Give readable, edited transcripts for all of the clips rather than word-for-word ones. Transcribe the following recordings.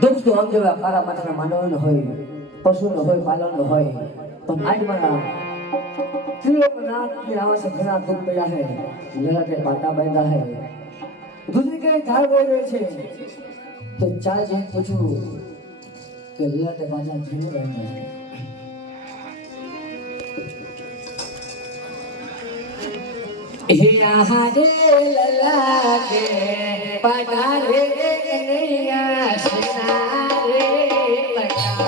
દોસ્તો આમ જેવા કારા માથાના માનવનો હોય, પશુનો હોય, પાલનનો હોય, પણ આજ મારા ત્રિલોકનાથની આવા છે ઘણા દુઃખ પડ્યા છે, લલાટે પાટા બાંધ્યા છે, દૂધની કઈ ધાર બોઈ રહ્યો છે, તો ચાલ જઈને પૂછું કે લલાટે પાટા ધીરે બાંધ્યા છે. હે આહારે લલાટે પાટા રે કનૈયા સના રે પાટા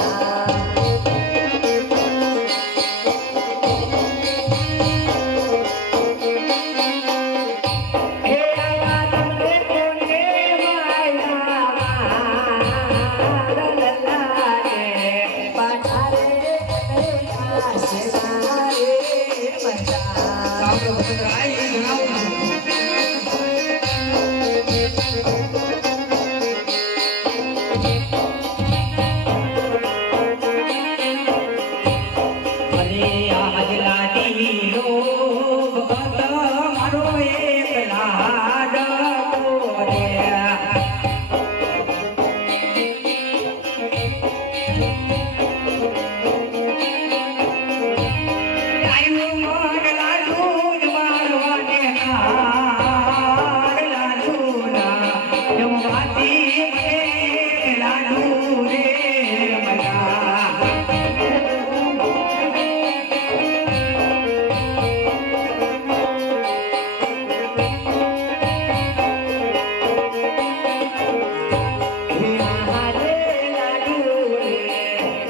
Thank you.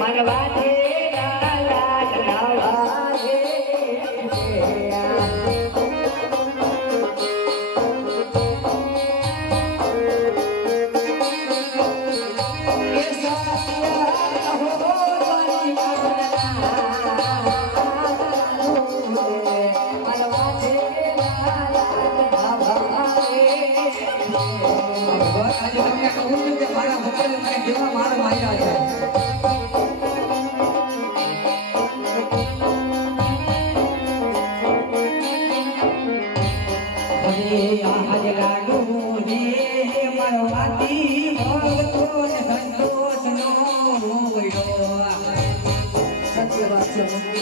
માનવાથી લાલા ચડાવવા રે આજે તમને કહું છું કે મારા ભક્તોને મને કેવા માર માર્યા છે હવે આજ લાડુ રે મારવાતી ભક્તો ને સંતોષ નો રોયો સત્ય વાત છે